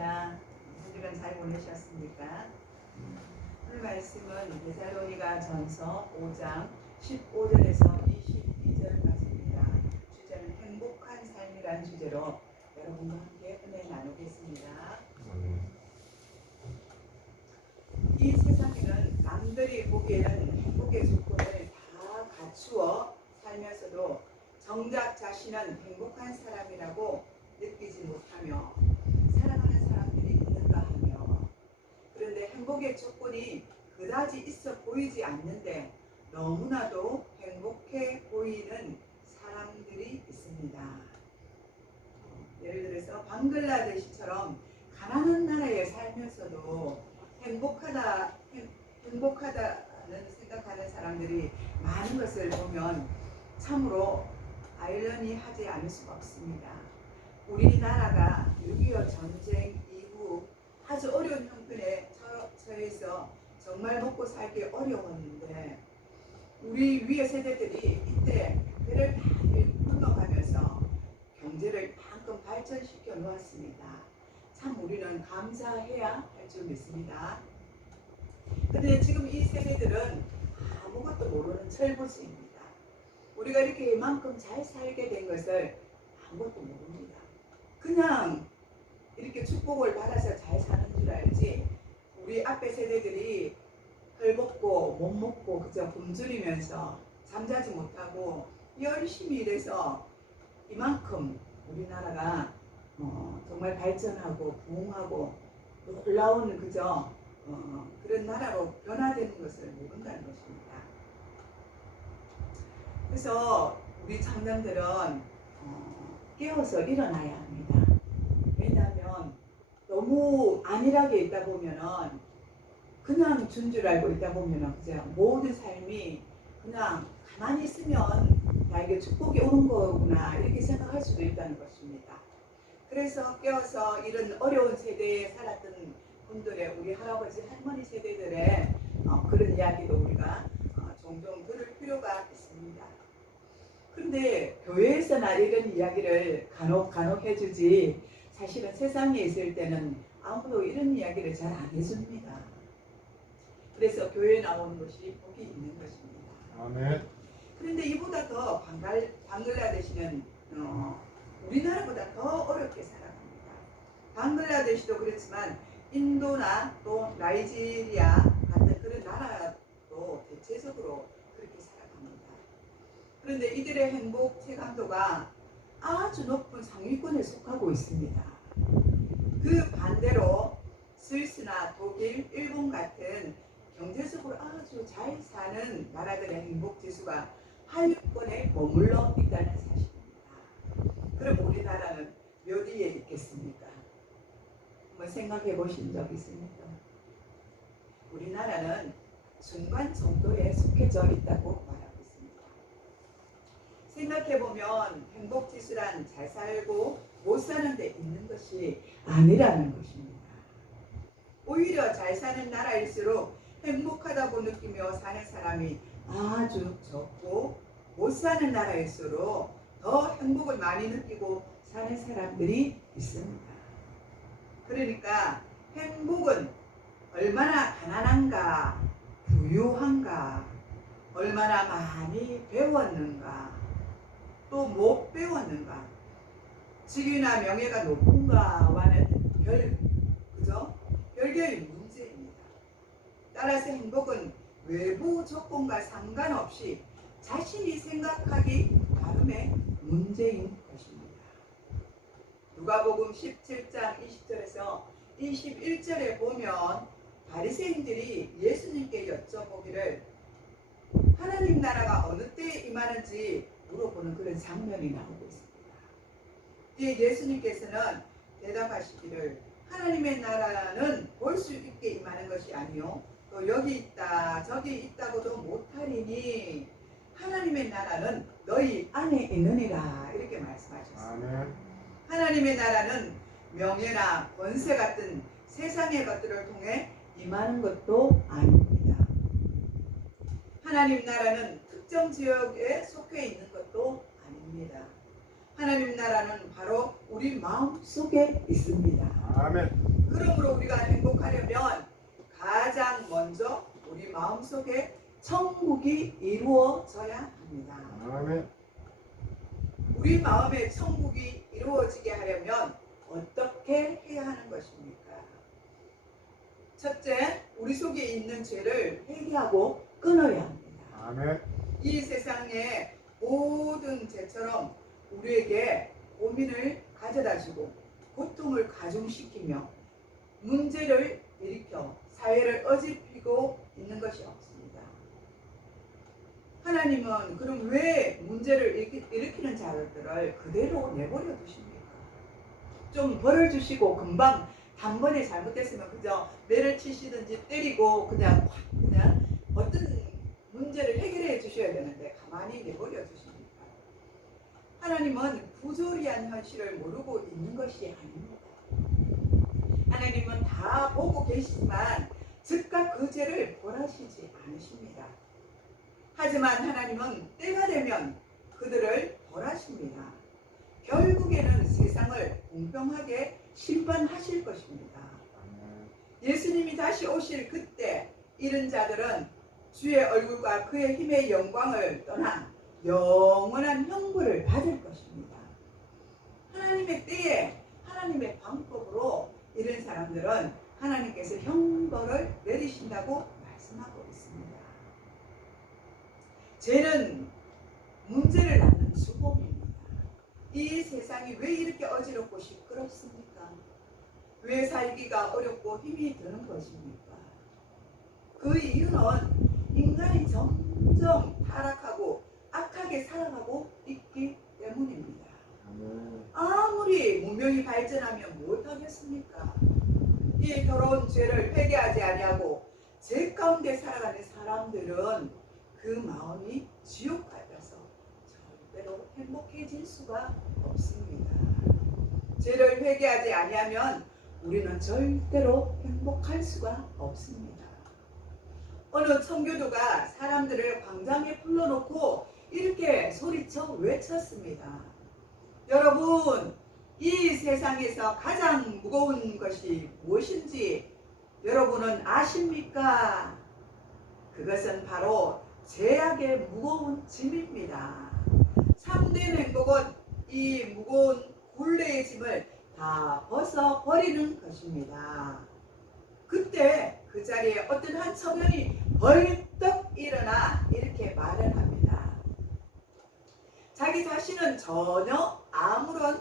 반갑습니다. 주일은 잘 보내셨습니까? 오늘 말씀은 데살로니가 전서 5장 15절에서 22절까지입니다. 주제는 행복한 삶이란 주제로 여러분과 함께 은혜 나누겠습니다. 이 세상에는 남들이 보기에는 행복의 조건을 다 갖추어 살면서도 정작 자신은 행복한 사람이라고 느끼지 못하며 살아가는 사람들이 있는가 하며, 그런데 행복의 조건이 그다지 있어 보이지 않는데 너무나도 행복해 보이는 사람들이 있습니다. 예를 들어서 방글라데시처럼 가난한 나라에 살면서도 행복하다는 생각하는 사람들이 많은 것을 보면 참으로 아이러니하지 않을 수가 없습니다. 우리나라가 6.25 전쟁 이후 아주 어려운 형편에 처해서 정말 먹고 살기 어려웠는데, 우리 위의 세대들이 이때 배를 많이 건너가면서 경제를 만큼 발전시켜 놓았습니다. 참 우리는 감사해야 할 줄 믿습니다. 그런데 지금 이 세대들은 아무것도 모르는 철부지입니다. 우리가 이렇게 이만큼 잘 살게 된 것을 아무것도 모릅니다. 그냥 이렇게 축복을 받아서 잘 사는 줄 알지, 우리 앞에 세대들이 헐벗고 못 먹고 그저 굶주리면서 잠자지 못하고 열심히 일해서 이만큼 우리나라가 정말 발전하고 부흥하고 놀라운 그저 그런 나라로 변화되는 것을 모른다는 것입니다. 그래서 우리 청년들은 깨어서 일어나야 합니다. 왜냐하면 너무 안일하게 있다 보면은, 그냥 준 줄 알고 있다 보면은 그죠? 모든 삶이 그냥 가만히 있으면 나에게 축복이 오는 거구나 이렇게 생각할 수도 있다는 것입니다. 그래서 깨어서 이런 어려운 세대에 살았던 분들의, 우리 할아버지 할머니 세대들의 그런 이야기도 우리가 종종 들을 필요가 있습니다. 그런데 교회에서나 이런 이야기를 간혹 해주지, 사실은 세상에 있을 때는 아무도 이런 이야기를 잘 안 해줍니다. 그래서 교회에 나오는 것이 복이 있는 것입니다. 아멘. 그런데 이보다 더 방글라데시는 우리나라보다 더 어렵게 살아갑니다. 방글라데시도 그렇지만 인도나 또 나이지리아 같은 그런 나라도 대체적으로 그렇게 살아갑니다. 그런데 이들의 행복 체감도가 아주 높은 상위권에 속하고 있습니다. 그 반대로 스위스나 독일, 일본 같은 경제적으로 아주 잘 사는 나라들의 행복 지수가 하위권에 머물러 있다는 사실입니다. 그럼 우리나라는 몇 위에 있겠습니까? 한번 생각해 보신 적 있습니까? 우리나라는 중간 정도에 속해져 있다고 말하고 있습니다. 생각해 보면 행복 지수란 잘 살고 못 사는 데 있는 것이 아니라는 것입니다. 오히려 잘 사는 나라일수록 행복하다고 느끼며 사는 사람이 아주 적고, 못 사는 나라일수록 더 행복을 많이 느끼고 사는 사람들이 있습니다. 그러니까 행복은 얼마나 가난한가, 부유한가, 얼마나 많이 배웠는가, 또 못 배웠는가, 직위나 명예가 높은가와는 별개의 문제입니다. 따라서 행복은 외부 조건과 상관없이 자신이 생각하기 나름의 문제인 것입니다. 누가복음 17장 20절에서 21절에 보면 바리새인들이 예수님께 여쭤보기를 하나님 나라가 어느 때에 임하는지 물어보는 그런 장면이 나오고 있습니다. 이에 예수님께서는 대답하시기를 하나님의 나라는 볼 수 있게 임하는 것이 아니요 또 여기 있다 저기 있다고도 못하리니 하나님의 나라는 너희 안에 있느니라, 이렇게 말씀하셨습니다. 하나님의 나라는 명예나 권세 같은 세상의 것들을 통해 임하는 것도 아닙니다. 하나님 나라는 특정 지역에 속해 있는 것도 아닙니다. 하나님 나라는 바로 우리 마음 속에 있습니다. 아멘. 회개하면 가장 먼저 우리 마음속에 천국이 이루어져야 합니다. 아멘. 우리 마음에 천국이 이루어지게 하려면 어떻게 해야 하는 것입니까? 첫째, 우리 속에 있는 죄를 회개하고 끊어야 합니다. 아멘. 이 세상의 모든 죄처럼 우리에게 고민을 가져다 주고 고통을 가중시키며 문제를 일으켜 사회를 어지럽히고 있는 것이 없습니다. 하나님은 그럼 왜 문제를 일으키는 자들을 그대로 내버려 두십니까? 좀 벌을 주시고 금방 단번에 잘못됐으면 그저 매를 치시든지 때리고 그냥 어떤 문제를 해결해 주셔야 되는데 가만히 내버려 두십니까? 하나님은 부조리한 현실을 모르고 있는 것이 아닙니다. 하나님은 다 보고 계시지만 즉각 그 죄를 벌하시지 않으십니다. 하지만 하나님은 때가 되면 그들을 벌하십니다. 결국에는 세상을 공평하게 심판하실 것입니다. 예수님이 다시 오실 그때 이런 자들은 주의 얼굴과 그의 힘의 영광을 떠나 영원한 형벌을 받을 것입니다. 하나님의 때에 하나님의 방법으로 이런 사람들은 하나님께서 형벌을 내리신다고 말씀하고 있습니다. 죄는 문제를 낳는 주범입니다. 이 세상이 왜 이렇게 어지럽고 시끄럽습니까? 왜 살기가 어렵고 힘이 드는 것입니까? 그 이유는 인간이 점점 타락하고 악하게 살아가고 있기 때문입니다. 아무리 문명이 발전하면 못하겠습니까? 이 더러운 죄를 회개하지 아니하고 죄 가운데 살아가는 사람들은 그 마음이 지옥 같아서 절대로 행복해질 수가 없습니다. 죄를 회개하지 아니하면 우리는 절대로 행복할 수가 없습니다. 어느 청교도가 사람들을 광장에 불러놓고 이렇게 소리쳐 외쳤습니다. 여러분, 이 세상에서 가장 무거운 것이 무엇인지 여러분은 아십니까? 그것은 바로 죄악의 무거운 짐입니다. 참된 행복은 이 무거운 굴레의 짐을 다 벗어버리는 것입니다. 그때 그 자리에 어떤 한 청년이 벌떡 일어나 이렇게 말을 합니다. 자기 자신은 전혀 아무런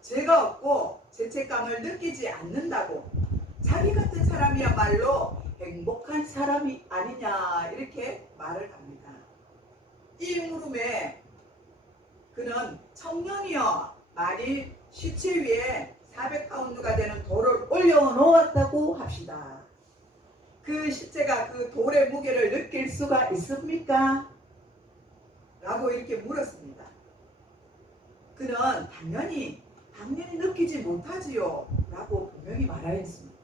죄가 없고 죄책감을 느끼지 않는다고, 자기 같은 사람이야말로 행복한 사람이 아니냐 이렇게 말을 합니다. 이 물음에 그는 청년이여 만일 시체 위에 400파운드가 되는 돌을 올려놓았다고 합시다. 그 시체가 그 돌의 무게를 느낄 수가 있습니까? 라고 이렇게 물었습니다. 그는 당연히 느끼지 못하지요 라고 분명히 말하였습니다.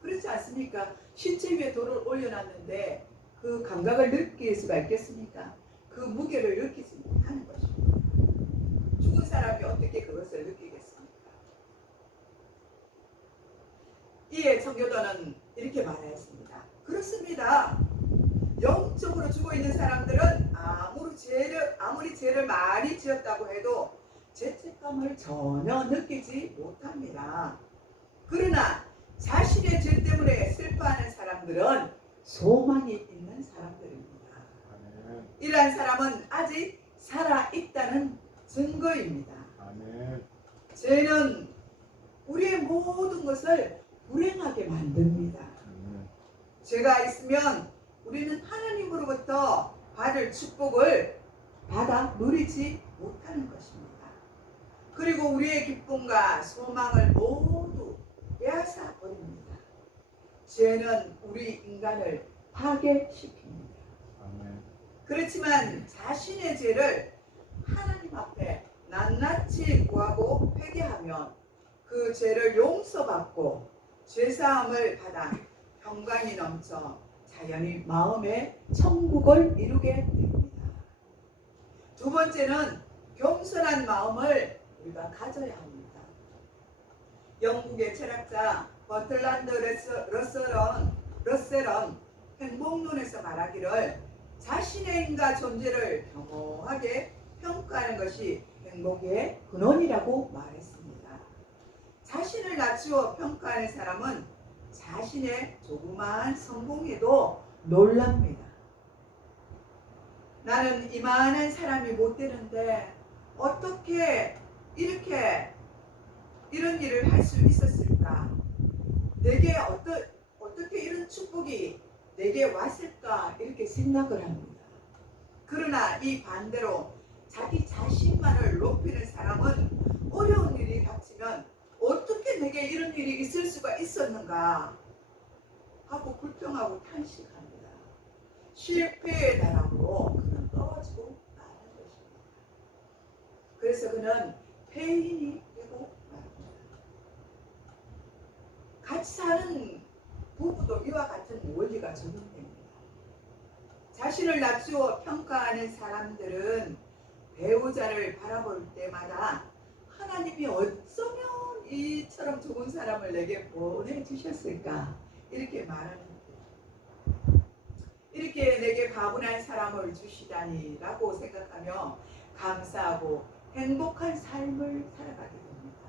그렇지 않습니까? 시체 위에 돌을 올려놨는데 그 감각을 느낄 수가 있겠습니까? 그 무게를 느끼지 못하는 것입니다. 죽은 사람이 어떻게 그것을 느끼겠습니까? 이에 청교도는 이렇게 말하였습니다. 그렇습니다. 영적으로 죽어 있는 사람들은 아무리 죄를 많이 지었다고 해도 죄책감을 전혀 느끼지 못합니다. 그러나 자신의 죄 때문에 슬퍼하는 사람들은 소망이 있는 사람들입니다. 이러한 사람은 아직 살아있다는 증거입니다. 죄는 우리의 모든 것을 불행하게 만듭니다. 죄가 있으면 우리는 하나님으로부터 받을 축복을 받아 누리지 못하는 것입니다. 그리고 우리의 기쁨과 소망을 모두 빼앗아 버립니다. 죄는 우리 인간을 파괴시킵니다. 그렇지만 자신의 죄를 하나님 앞에 낱낱이 구하고 회개하면 그 죄를 용서받고 죄사함을 받아 평강이 넘쳐 자연히 마음의 천국을 이루게 됩니다. 두 번째는 겸손한 마음을 우리가 가져야 합니다. 영국의 철학자 버틀란드 러셀은 행복론에서 말하기를 자신의 인간 존재를 겸허하게 평가하는 것이 행복의 근원이라고 말했습니다. 자신을 낮추어 평가하는 사람은 자신의 조그마한 성공에도 놀랍니다. 나는 이만한 사람이 못 되는데 어떻게 이렇게 이런 일을 할 수 있었을까? 내게 어떻게 이런 축복이 내게 왔을까? 이렇게 생각을 합니다. 그러나 이 반대로 자기 자신만을 높이는 사람은 어려운 일이 닥치면 어떻게 내게 이런 일이 있을 수가 있었는가 하고 불평하고 탄식합니다. 실패의 나락으로 그는 떨어지고 마는 것입니다. 그래서 그는 폐인이 되고 말합니다. 같이 사는 부부도 이와 같은 원리가 적용됩니다. 자신을 낮추어 평가하는 사람들은 배우자를 바라볼 때마다 하나님이 어쩌면 이처럼 좋은 사람을 내게 보내주셨을까 이렇게 말하는 거예요. 이렇게 내게 가분한 사람을 주시다니 라고 생각하며 감사하고 행복한 삶을 살아가게 됩니다.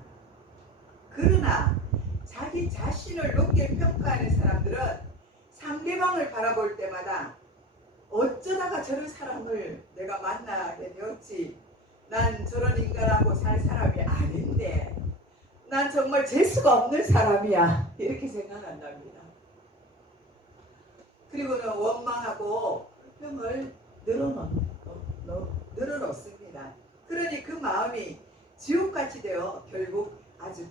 그러나 자기 자신을 높게 평가하는 사람들은 상대방을 바라볼 때마다 어쩌다가 저런 사람을 내가 만나게 되었지. 난 저런 인간하고 살 사람이 아닌데 난 정말 재수가 없는 사람이야 이렇게 생각한답니다. 그리고는 원망하고 불평을 늘어놓습니다. 그러니 그 마음이 지옥같이 되어 결국 아주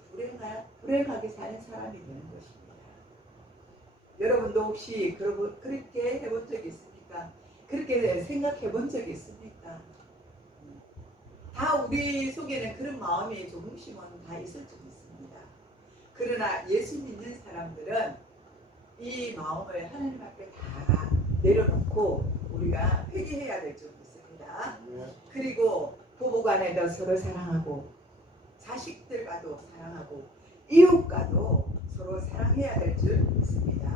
불행하게 사는 사람이 되는 것입니다. 여러분도 혹시 그렇게 해본 적이 있습니까? 그렇게 생각해 본 적이 있습니까? 다 우리 속에는 그런 마음이 조금씩은 다 있을 줄 있습니다. 그러나 예수 믿는 사람들은 이 마음을 하나님 앞에 다 내려놓고 우리가 회개해야 될 줄 믿습니다. 그리고 부부간에도 서로 사랑하고 자식들과도 사랑하고 이웃과도 서로 사랑해야 될 줄 믿습니다.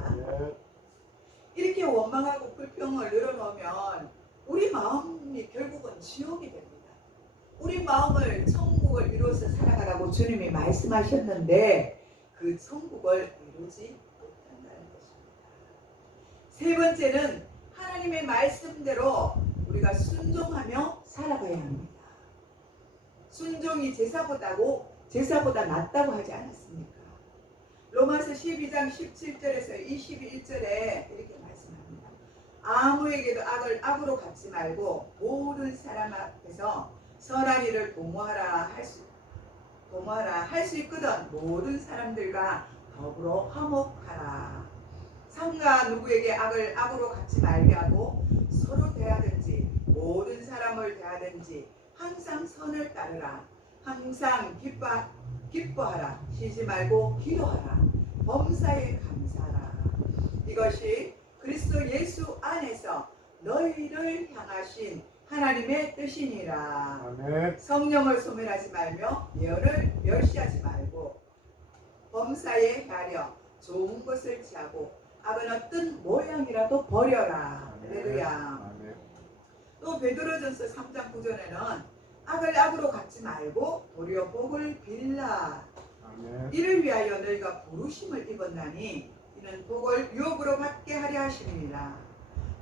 이렇게 원망하고 불평을 늘어놓으면 우리 마음이 결국은 지옥이 됩니다. 우리 마음을 천국을 이루어서 살아가라고 주님이 말씀하셨는데 그 천국을 이루지 못한다는 것입니다. 세 번째는 하나님의 말씀대로 우리가 순종하며 살아가야 합니다. 순종이 제사보다 낫다고 하지 않았습니까? 로마서 12장 17절에서 21절에 이렇게 말씀합니다. 아무에게도 악을 악으로 갚지 말고 모든 사람 앞에서 선한 일을 도모하라 할 수 있거든 모든 사람들과 더불어 화목하라. 삼가 누구에게 악을 악으로 갚지 말게 하고 서로 대하든지 모든 사람을 대하든지 항상 선을 따르라. 항상 기뻐하라. 쉬지 말고 기도하라. 범사에 감사하라. 이것이 그리스도 예수 안에서 너희를 향하신 하나님의 뜻이니라. 아멘. 성령을 소멸하지 말며 예언을 멸시하지 말고 범사에 헤아려 좋은 것을 취하고 악은 어떤 모양이라도 버려라. 할렐루야. 또 베드로전서 3장 9절에는 악을 악으로 갚지 말고 도리어 복을 빌라. 아멘. 이를 위하여 너희가 부르심을 입었나니 이는 복을 유업으로 받게 하려 하심이니라.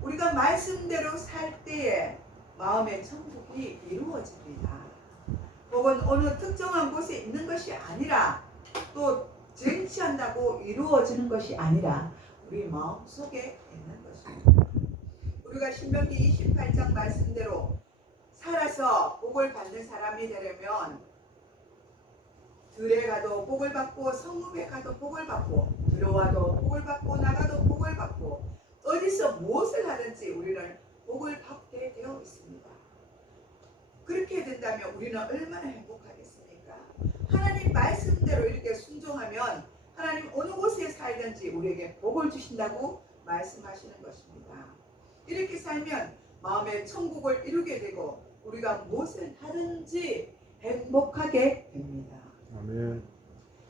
우리가 말씀대로 살 때에 마음의 천국이 이루어집니다. 복은 어느 특정한 곳에 있는 것이 아니라 또 쟁취한다고 이루어지는 것이 아니라 우리 마음속에 있는 것입니다. 우리가 신명기 28장 말씀대로 살아서 복을 받는 사람이 되려면 들에 가도 복을 받고 성읍에 가도 복을 받고 들어와도 복을 받고 나가도 복을 받고 어디서 무엇을 하든지 우리는 복을 받게 되어 있습니다. 그렇게 된다면 우리는 얼마나 행복하겠습니까? 하나님 말씀대로 이렇게 순종하면 하나님 어느 곳에 살든지 우리에게 복을 주신다고 말씀하시는 것입니다. 이렇게 살면 마음의 천국을 이루게 되고 우리가 무엇을 하든지 행복하게 됩니다. 아멘.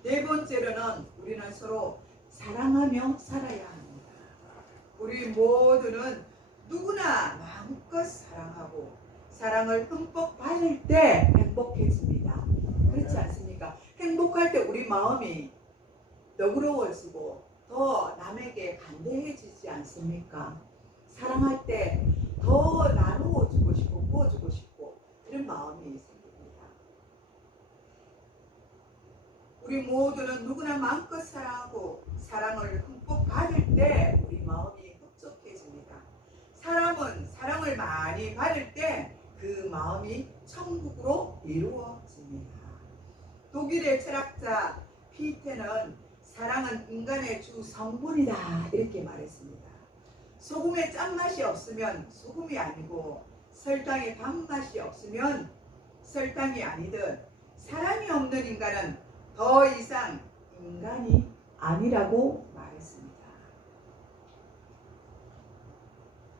네 번째로는 우리는 서로 사랑하며 살아야 합니다. 우리 모두는 누구나 마음껏 사랑하고 사랑을 흠뻑 받을 때 행복해집니다. 그렇지 않습니까? 행복할 때 우리 마음이 너그러워지고 더 남에게 간대해지지 않습니까? 사랑할 때 더 나누어 주고 싶고 부어주고 싶고 그런 마음이 생깁니다. 우리 모두는 누구나 마음껏 사랑하고 사랑을 흠뻑 받을 때 우리 마음이 흡족해집니다. 사람은 사랑을 많이 받을 때 그 마음이 천국으로 이루어집니다. 독일의 철학자 피테는 사랑은 인간의 주 성분이다 이렇게 말했습니다. 소금에 짠맛이 없으면 소금이 아니고 설탕에 단맛이 없으면 설탕이 아니듯 사랑이 없는 인간은 더 이상 인간이 아니라고 말했습니다.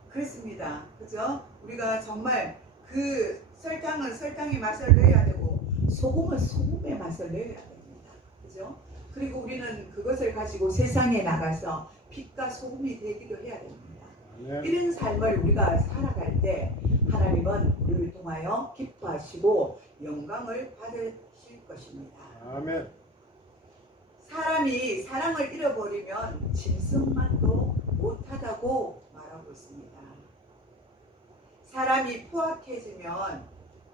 그렇습니다. 그죠? 우리가 정말 그 설탕은 설탕의 맛을 내야 되고 소금은 소금의 맛을 내야 됩니다. 그죠? 그리고 우리는 그것을 가지고 세상에 나가서 빛과 소금이 되기도 해야 됩니다. 네. 이런 삶을 우리가 살아갈 때 하나님은 우리를 통하여 기뻐하시고 영광을 받으실 것입니다. 아멘. 사람이 사랑을 잃어버리면 짐승만도 못하다고 말하고 있습니다. 사람이 포악해지면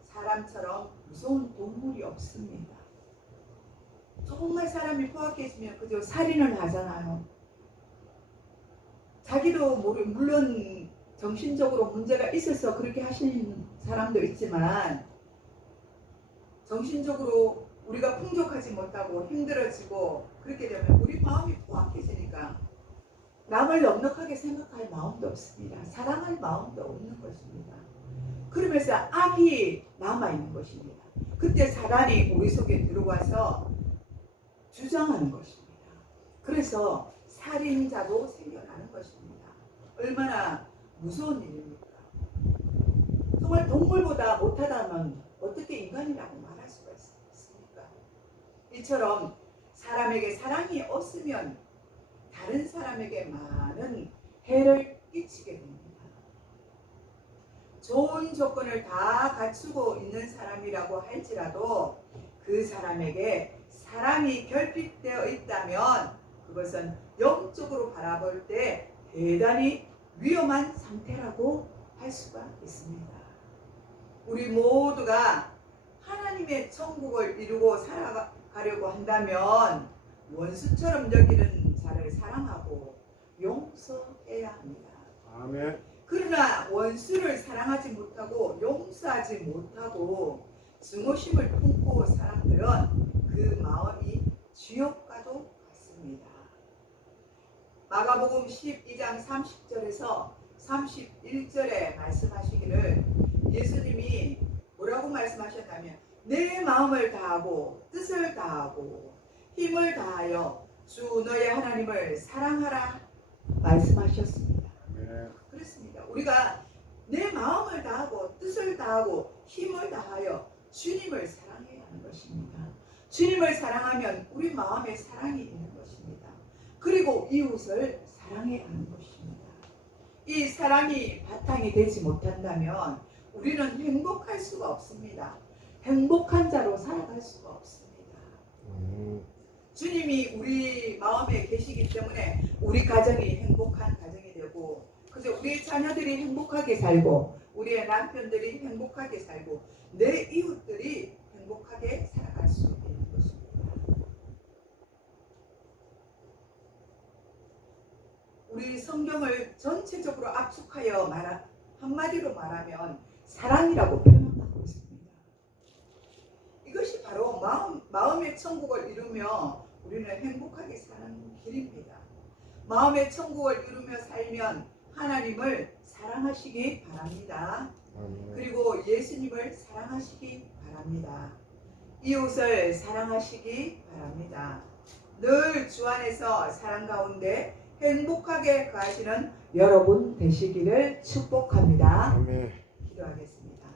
사람처럼 무서운 동물이 없습니다. 정말 사람이 포악해지면 그저 살인을 하잖아요. 자기도 물론 정신적으로 문제가 있어서 그렇게 하시는 사람도 있지만 정신적으로 우리가 풍족하지 못하고 힘들어지고 그렇게 되면 우리 마음이 포악해지니까 남을 넉넉하게 생각할 마음도 없습니다. 사랑할 마음도 없는 것입니다. 그러면서 악이 남아있는 것입니다. 그때 사단이 우리 속에 들어와서 주장하는 것입니다. 그래서 살인자도 생겨나는 것입니다. 얼마나 무서운 일입니까? 정말 동물보다 못하다면 어떻게 인간이라고 말할 수가 있습니까? 이처럼 사람에게 사랑이 없으면 다른 사람에게 많은 해를 끼치게 됩니다. 좋은 조건을 다 갖추고 있는 사람이라고 할지라도 그 사람에게 사랑이 결핍되어 있다면 그것은 영적으로 바라볼 때 대단히 위험한 상태라고 할 수가 있습니다. 우리 모두가 하나님의 천국을 이루고 살아가려고 한다면 원수처럼 여기는 자를 사랑하고 용서해야 합니다. 아멘. 그러나 원수를 사랑하지 못하고 용서하지 못하고 증오심을 품고 사람들은 그 마음이 지옥과도 같습니다. 마가복음 12장 30절에서 31절에 말씀하시기를 예수님이 뭐라고 말씀하셨냐면 내 마음을 다하고 뜻을 다하고 힘을 다하여 주 너의 하나님을 사랑하라 말씀하셨습니다. 네. 그렇습니다. 우리가 내 마음을 다하고 뜻을 다하고 힘을 다하여 주님을 사랑해야 하는 것입니다. 주님을 사랑하면 우리 마음에 사랑이 있는 것입니다. 그리고 이웃을 사랑해야 하는 것입니다. 이 사랑이 바탕이 되지 못한다면 우리는 행복할 수가 없습니다. 행복한 자로 살아갈 수가 없습니다. 주님이 우리 마음에 계시기 때문에 우리 가정이 행복한 가정이 되고 그래서 우리 자녀들이 행복하게 살고 우리의 남편들이 행복하게 살고 내 이웃들이 행복하게 살아갈 수 있는 것입니다. 우리 성경을 전체적으로 압축하여 한마디로 말하면 사랑이라고 표현하고 있습니다. 이것이 바로 마음의 천국을 이루며 우리는 행복하게 사는 길입니다. 마음의 천국을 이루며 살면 하나님을 사랑하시기 바랍니다. 그리고 예수님을 사랑하시기 바랍니다. 이웃을 사랑하시기 바랍니다. 늘 주 안에서 사랑 가운데 행복하게 가시는 여러분 되시기를 축복합니다. 아멘. 기도하겠습니다.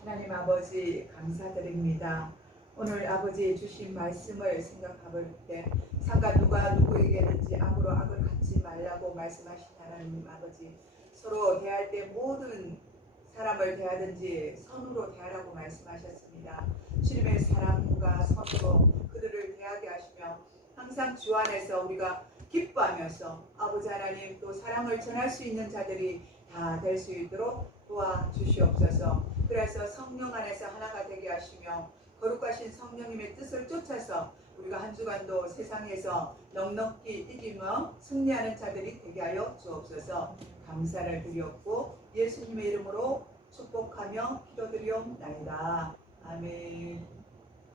하나님 아버지 감사드립니다. 오늘 아버지 주신 말씀을 생각해볼 때 상가 누가 누구에게든지 악으로 악을 갚지 말라고 말씀하신 하나님 아버지, 서로 대할 때 모든 사람을 대하든지 선으로 대하라고 말씀하셨습니다. 주님의 사랑과 선으로 그들을 대하게 하시며 항상 주 안에서 우리가 기뻐하면서 아버지 하나님 또 사랑을 전할 수 있는 자들이 다 될 수 있도록 도와주시옵소서. 그래서 성령 안에서 하나가 되게 하시며 거룩하신 성령님의 뜻을 쫓아서 우리가 한 주간도 세상에서 넉넉히 이기며 승리하는 자들이 되게 하여 주옵소서. 감사를 드렸고 예수님의 이름으로 축복하며 기도드리옵나이다. 아멘.